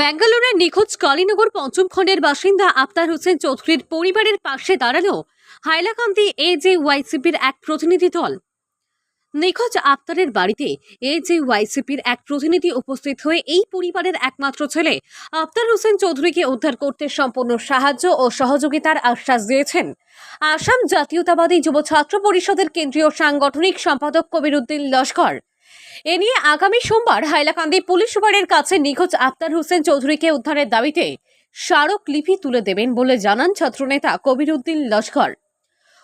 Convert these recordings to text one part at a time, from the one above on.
ব্যাঙ্গালোরের নিখোঁজ কালীনগর পঞ্চম খণ্ডের বাসিন্দা আফতার হোসেন চৌধুরীর পরিবারের পাশে দাঁড়াল হাইলাকান্দি এ জে ওয়াইসিপির এক প্রতিনিধি দল। নিখোঁজ আফতারের বাড়িতে এ জে ওয়াইসিপির এক প্রতিনিধি উপস্থিত হয়ে এই পরিবারের একমাত্র ছেলে আফতার হোসেন চৌধুরীকে উদ্ধার করতে সম্পূর্ণ সাহায্য ও সহযোগিতার আশ্বাস দিয়েছেন। আসাম জাতীয়তাবাদী যুব ছাত্র পরিষদের কেন্দ্রীয় সাংগঠনিক সম্পাদক কবিরুদ্দিন লস্কর এ নিয়ে আগামী সোমবার হাইলাকান্দি পুলিশ সুপারের কাছে নিখোঁজ আক্তার হোসেন চৌধুরীকে উদ্ধারের দাবিতে স্মারকলিপি তুলে দেবেন বলে জানান ছাত্রনেতা কবিরউদ্দিন লস্কর।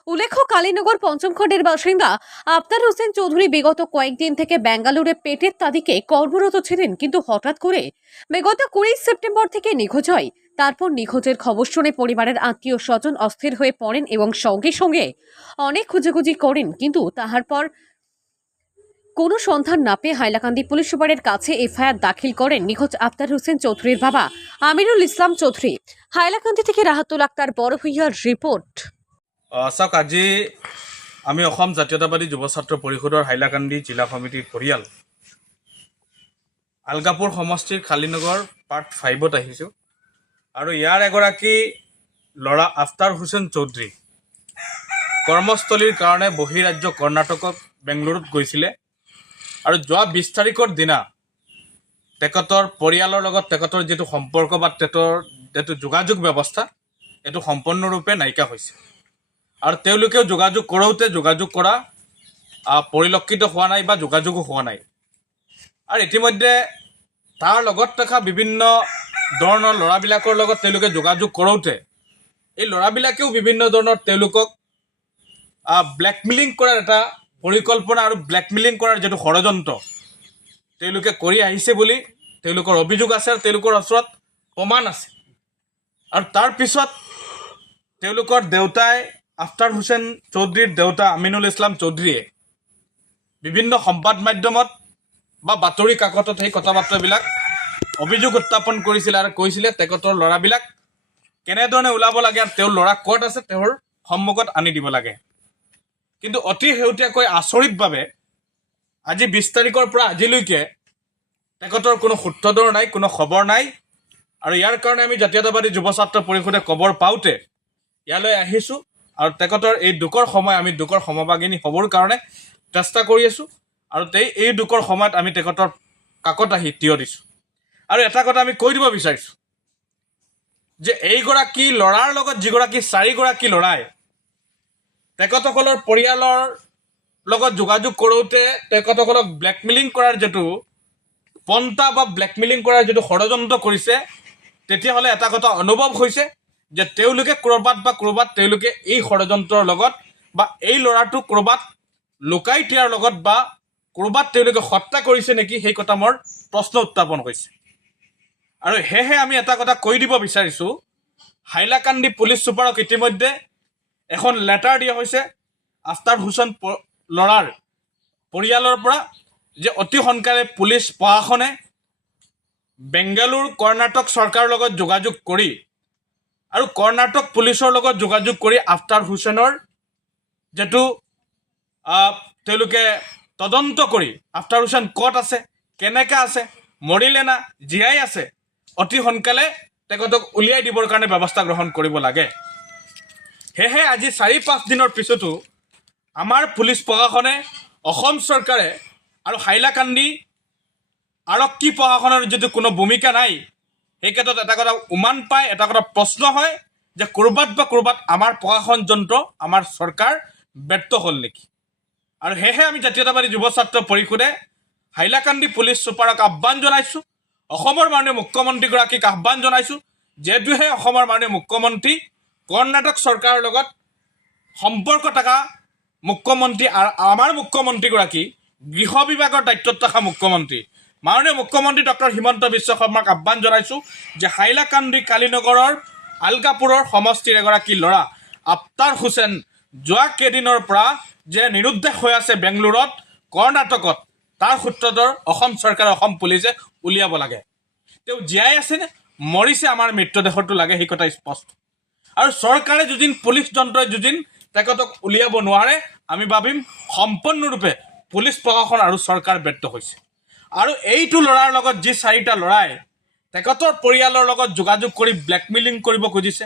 উল্লেখ্য, কালীনগর পঞ্চম খণ্ডের বাসিন্দা আফতার হোসেন চৌধুরী বিগত কয়েকদিন থেকে ব্যাঙ্গালোরে পেটের তাদিকে কর্মরত ছিলেন, কিন্তু হঠাৎ করে বিগত কুড়ি সেপ্টেম্বর থেকে নিখোঁজ হয়। তারপর নিখোঁজের খবর শুনে পরিবারের আত্মীয় স্বজন অস্থির হয়ে পড়েন এবং সঙ্গে সঙ্গে অনেক খুঁজেখুঁজি করেন, কিন্তু তাহার পর কোনো সন্ধান না পেয়ে হাইলাকান্দি পুলিশ সুপারের কাছে এফআইআর দাখিল করেন নিখোঁজ আক্তার হোসেন চৌধুরীর বাবা আমিরুল ইসলাম চৌধুরী। হাইলাকান্দি থেকে রাহাতুল আক্তার, বড় ভূঁইয়ার রিপোর্ট। চাওক, আজি আমি অসম জাতীয়তাবাদী যুৱ ছাত্ৰ পৰিষদৰ হাইলাকান্দি জিলা সমিতিৰ পৰিয়াল আলগাপুৰ সমষ্টিৰ খালীনগৰ পাৰ্ট ফাইভত আহিছোঁ। আৰু ইয়াৰ এগৰাকী ল'ৰা আফতাৰ হুছেইন চৌধুৰী কৰ্মস্থলীৰ কাৰণে বহিৰাজ্য কৰ্ণাটকত বেংগলুৰুত গৈছিলে। আৰু যোৱা বিছ তাৰিখৰ দিনা তেখেতৰ পৰিয়ালৰ লগত তেখেতৰ যিটো সম্পৰ্ক বা তেখেতৰ যিটো যোগাযোগ ব্যৱস্থা, এইটো সম্পূৰ্ণৰূপে নাইকিয়া হৈছে। আৰু তেওঁলোকেও যোগাযোগ কৰোঁতে যোগাযোগ কৰা পৰিলক্ষিত হোৱা নাই বা যোগাযোগো হোৱা নাই। আৰু ইতিমধ্যে তাৰ লগত থকা বিভিন্ন ধৰণৰ ল'ৰাবিলাকৰ লগত তেওঁলোকে যোগাযোগ কৰোঁতে, এই ল'ৰাবিলাকেও বিভিন্ন ধৰণৰ তেওঁলোকক ব্লেকমেইলিং কৰাৰ এটা পৰিকল্পনা আৰু ব্লেকমেইলিং কৰাৰ যিটো ষড়যন্ত্ৰ, তেওঁলোকে কৰি আহিছে বুলি তেওঁলোকৰ অভিযোগ আছে আৰু তেওঁলোকৰ ওচৰত প্ৰমাণ আছে। আৰু তাৰপিছত তেওঁলোকৰ দেউতাই আফতাৰ হুছেইন চৌধুৰীৰ দেউতা আমিনুল ইছলাম চৌধুৰীয়ে বিভিন্ন সংবাদ মাধ্যমত বা বাতৰি কাকতত সেই কথা বাৰ্তাবিলাক অভিযোগ উত্থাপন কৰিছিলে আৰু কৈছিলে তেখেতৰ ল'ৰাবিলাক কেনেধৰণে ওলাব লাগে আৰু তেওঁৰ ল'ৰা ক'ত আছে, তেওঁৰ সন্মুখত আনি দিব লাগে। কিন্তু অতি শেহতীয়াকৈ আচৰিতভাৱে আজি বিছ তাৰিখৰ পৰা আজিলৈকে তেখেতৰ কোনো সূত্ৰধৰ নাই, কোনো খবৰ নাই। আৰু ইয়াৰ কাৰণে আমি জাতীয়তাবাদী যুৱ ছাত্ৰ পৰিষদে খবৰ পাওঁতে ইয়ালৈ আহিছোঁ আৰু তেখেতৰ এই দুখৰ সময় আমি দুখৰ সমভাগিনী হ'বৰ কাৰণে চেষ্টা কৰি আছোঁ আৰু তেই এই দুখৰ সময়ত আমি তেখেতৰ কাকত আহি থিয় দিছোঁ। আৰু এটা কথা আমি কৈ দিব বিচাৰিছোঁ যে এইগৰাকী ল'ৰাৰ লগত যিগৰাকী, চাৰিগৰাকী ল'ৰাই তেখেতসকলৰ পৰিয়ালৰ লগত যোগাযোগ কৰোঁতে তেখেতসকলক ব্লেকমেইলিং কৰাৰ যিটো পন্থা বা ব্লেকমেইলিং কৰাৰ যিটো ষড়যন্ত্ৰ কৰিছে, তেতিয়াহ'লে এটা কথা অনুভৱ হৈছে যে তেওঁলোকে ক'ৰবাত বা ক'ৰবাত তেওঁলোকে এই ষড়যন্ত্ৰৰ লগত বা এই ল'ৰাটো ক'ৰবাত লুকাই দিয়াৰ লগত বা ক'ৰবাত তেওঁলোকে হত্যা কৰিছে নেকি, সেই কথা মোৰ প্ৰশ্ন উত্থাপন হৈছে। আৰু সেয়েহে আমি এটা কথা কৈ দিব বিচাৰিছোঁ, হাইলাকান্দি পুলিচ চুপাৰক ইতিমধ্যে এখন লেটাৰ দিয়া হৈছে আফতাৰ হুছেইন ল'ৰাৰ পৰিয়ালৰ পৰা যে অতি সোনকালে পুলিচ প্ৰশাসনে বেংগালুৰু, কৰ্ণাটক চৰকাৰৰ লগত যোগাযোগ কৰি আৰু কৰ্ণাটক পুলিচৰ লগত যোগাযোগ কৰি আফতাৰ হুছেইনৰ যিটো তেওঁলোকে তদন্ত কৰি আফতাৰ হুছেইন ক'ত আছে, কেনেকৈ আছে, মৰিলে না, জীয়াই আছে, অতি সোনকালে তেখেতক উলিয়াই দিবৰ কাৰণে ব্যৱস্থা গ্ৰহণ কৰিব লাগে। সেয়েহে আজি চাৰি, পাঁচ দিনৰ পিছতো আমাৰ পুলিচ প্ৰশাসনে অসম চৰকাৰে আৰু হাইলাকান্দি আৰক্ষী প্ৰশাসনৰ যিটো কোনো ভূমিকা নাই, সেই ক্ষেত্ৰত এটা কথা উমান পায় এটা কথা প্ৰশ্ন হয় যে ক'ৰবাত বা ক'ৰবাত আমাৰ প্ৰশাসন যন্ত্ৰ, আমাৰ চৰকাৰ ব্যৰ্থ হ'ল নেকি? আৰু সেয়েহে আমি জাতীয়তাবাদী যুৱ ছাত্ৰ পৰিষদে হাইলাকান্দি পুলিচ চুপাৰক আহ্বান জনাইছোঁ। অসমৰ মাননীয় মুখ্যমন্ত্ৰীগৰাকীক আহ্বান জনাইছোঁ। যিহেতুহে অসমৰ মাননীয় মুখ্যমন্ত্ৰী কৰ্ণাটক চৰকাৰৰ লগত সম্পৰ্ক থকা মুখ্যমন্ত্ৰী আমাৰ মুখ্যমন্ত্ৰীগৰাকী, গৃহ বিভাগৰ দায়িত্বত থকা মুখ্যমন্ত্ৰী। মাননীয় মুখ্যমন্ত্ৰী ডক্টৰ হিমন্ত বিশ্ব শৰ্মাক আহ্বান জনাইছোঁ যে হাইলাকান্দি কালীনগৰৰ আলগাপুৰৰ সমষ্টিৰ এগৰাকী ল'ৰা, আফতাৰ হুছেইন, যোৱা কেইদিনৰ পৰা যে নিৰুদ্দেশ হৈ আছে বেংগলোৰত, কৰ্ণাটকত, তাৰ সূত্ৰধৰ অসম চৰকাৰে, অসম পুলিচে উলিয়াব লাগে। তেওঁ জীয়াই আছেনে? মৰিছে আমাৰ মৃতদেহতো লাগে, সেই কথা স্পষ্ট। আৰু চৰকাৰে যদিন পুলিচ যন্ত্ৰই যদিন তেখেতক উলিয়াব নোৱাৰে, আমি ভাবিম সম্পূৰ্ণৰূপে পুলিচ প্ৰশাসন আৰু চৰকাৰ ব্যৰ্থ হৈছে। আৰু এইটো ল'ৰাৰ লগত যি চাৰিটা ল'ৰাই তেখেতৰ পৰিয়ালৰ লগত যোগাযোগ কৰি ব্লেকমেইলিং কৰিব খুজিছে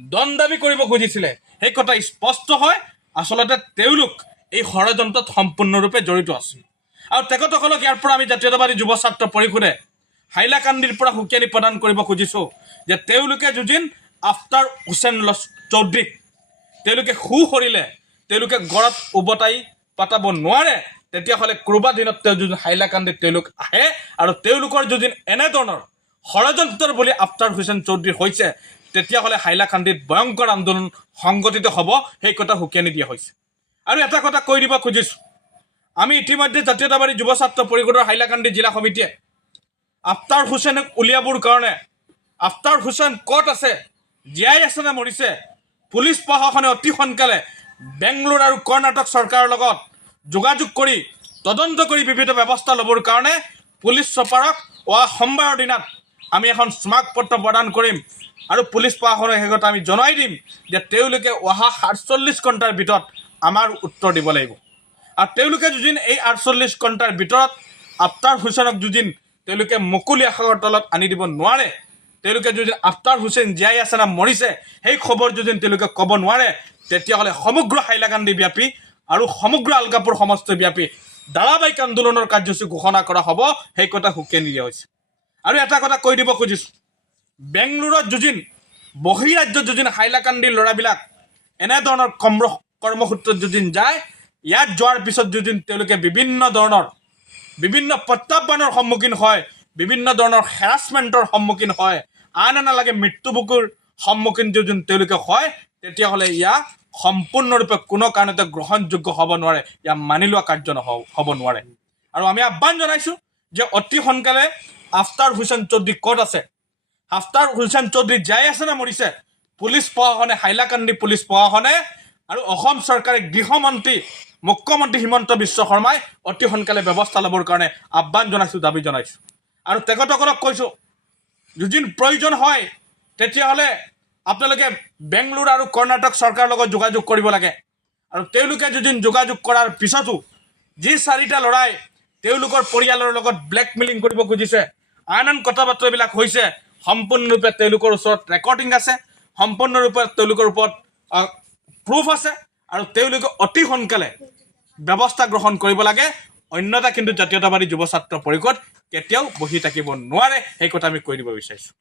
দন দাবি কৰিব খুজিছিলে, সেই কথা স্পষ্ট হয়। আচলতে তেওঁলোক এই ষড়যন্ত্ৰত সম্পূৰ্ণৰূপে জড়িত আছিল। আৰু তেখেতসকলক ইয়াৰ পৰা আমি জাতীয়তাবাদী যুৱ ছাত্ৰ পৰিষদে হাইলাকান্দিৰ পৰা সুকিয়ানি প্ৰদান কৰিব খুজিছোঁ যে তেওঁলোকে যুঁজিন আফতাৰ হুছেইন চৌধুৰীক তেওঁলোকে সু সৰিলে তেওঁলোকে গড়ত উভতাই পাতাব নোৱাৰে, তেতিয়াহ'লে ক'ৰবাত দিনত তেওঁ হাইলাকান্দিত তেওঁলোক আহে আৰু তেওঁলোকৰ যদি এনেধৰণৰ ষড়যন্ত্ৰৰ বুলি আফতাৰ হুছেইন চৌধুৰী হৈছে, তেতিয়াহ'লে হাইলাকান্দিত ভয়ংকৰ আন্দোলন সংগঠিত হ'ব, সেই কথা সুকিয়ানি দিয়া হৈছে। আৰু এটা কথা কৈ দিব খুজিছোঁ, আমি ইতিমধ্যে জাতীয়তাবাদী যুৱ ছাত্ৰ পৰিষদৰ হাইলাকান্দি জিলা সমিতিয়ে আফতাৰ হুছেইনক উলিয়াবৰ কাৰণে, আফতাৰ হুছেইন ক'ত আছে জীয়াই আছে নে মৰিছে। পুলিচ প্ৰশাসনে অতি সোনকালে বেংগলোৰ আৰু কৰ্ণাটক চৰকাৰৰ লগত যোগাযোগ কৰি তদন্ত কৰি বিভিন্ন ব্যৱস্থা ল'বৰ কাৰণে পুলিচ চপাৰক অহা সোমবাৰৰ দিনাত আমি এখন স্মাৰক পত্ৰ প্ৰদান কৰিম আৰু পুলিচ প্ৰশাসনক সেই কথা আমি জনাই দিম যে তেওঁলোকে অহা সাতচল্লিছ ঘণ্টাৰ ভিতৰত আমাৰ উত্তৰ দিব লাগিব। আৰু তেওঁলোকে যুদিন এই আঠচল্লিছ ঘণ্টাৰ ভিতৰত আফতাৰ হুছেইনক যুদিন তেওঁলোকে মুকলি আকাশৰ তলত আনি দিব নোৱাৰে। তেওঁলোকে যদি আফতাৰ হুছেইন জীয়াই আছে না মৰিছে, সেই খবৰ যদি তেওঁলোকে ক'ব নোৱাৰে, তেতিয়াহ'লে সমগ্ৰ হাইলাকান্দি ব্যাপী আৰু সমগ্ৰ আলকাপুৰ সমষ্টি ব্যাপী ধাৰাবাহিক আন্দোলনৰ কাৰ্যসূচী ঘোষণা কৰা হ'ব, সেই কথা সুকিয়ানি দিয়া হৈছে। আৰু এটা কথা কৈ দিব খুজিছোঁ। বেংগলোৰত যুঁজিন বহিৰাজ্যত যুঁজিন হাইলাকান্দিৰ ল'ৰাবিলাক এনেধৰণৰ কৰ্ম, কৰ্মসূত্ৰত যুঁজিন যায়। ইয়াত যোৱাৰ পিছত যুঁজিন তেওঁলোকে বিভিন্ন ধৰণৰ, বিভিন্ন প্ৰত্যাহ্বানৰ সন্মুখীন হয়, বিভিন্ন ধৰণৰ হেৰাছমেণ্টৰ সন্মুখীন হয়। আন নালাগে মৃত্যুবুকুৰ সন্মুখীন যদি তেওঁলোকে হয়, তেতিয়াহ'লে ইয়া সম্পূৰ্ণৰূপে কোনো কাৰণতে গ্ৰহণযোগ্য হ'ব নোৱাৰে, ইয়া মানি লোৱা কাৰ্য হ'ব নোৱাৰে। আৰু আমি আহ্বান জনাইছোঁ যে অতি সোনকালে আফতাৰ হুছেইন চৌধুৰী ক'ত আছে? আফতাৰ হুছেইন চৌধুৰী যাই আছে নে মৰিছে? পুলিচ প্ৰশাসনে, হাইলাকান্দি পুলিচ প্ৰশাসনে আৰু অসম চৰকাৰে গৃহমন্ত্ৰী মুখ্যমন্ত্ৰী হিমন্ত বিশ্ব শৰ্মাই অতি সোনকালে ব্যৱস্থা ল'বৰ কাৰণে আহ্বান জনাইছোঁ, দাবি জনাইছোঁ। আৰু তেখেতসকলক কৈছোঁ যদি প্ৰয়োজন হয়, তেতিয়াহ'লে আপোনালোকে বেংগলোৰ আৰু কৰ্ণাটক চৰকাৰৰ লগত যোগাযোগ কৰিব লাগে। আৰু তেওঁলোকে যদি যোগাযোগ কৰাৰ পিছতো যি চাৰিটা ল'ৰাই তেওঁলোকৰ পৰিয়ালৰ লগত ব্লেকমেইলিং কৰিব খুজিছে আন আন কথা বাৰ্তাবিলাক হৈছে, সম্পূৰ্ণৰূপে তেওঁলোকৰ ওচৰত ৰেকৰ্ডিং আছে, সম্পূৰ্ণৰূপে তেওঁলোকৰ ওপৰত প্ৰুফ আছে, আৰু তেওঁলোকে অতি সোনকালে ব্যৱস্থা গ্ৰহণ কৰিব লাগে। অন্যথা কিন্তু জাতীয়তাবাদী যুৱ ছাত্ৰ পৰিষদ কেতিয়াও বহি থাকিব নোৱাৰে সেই কথা আমি কৈ দিব বিচাৰিছোঁ।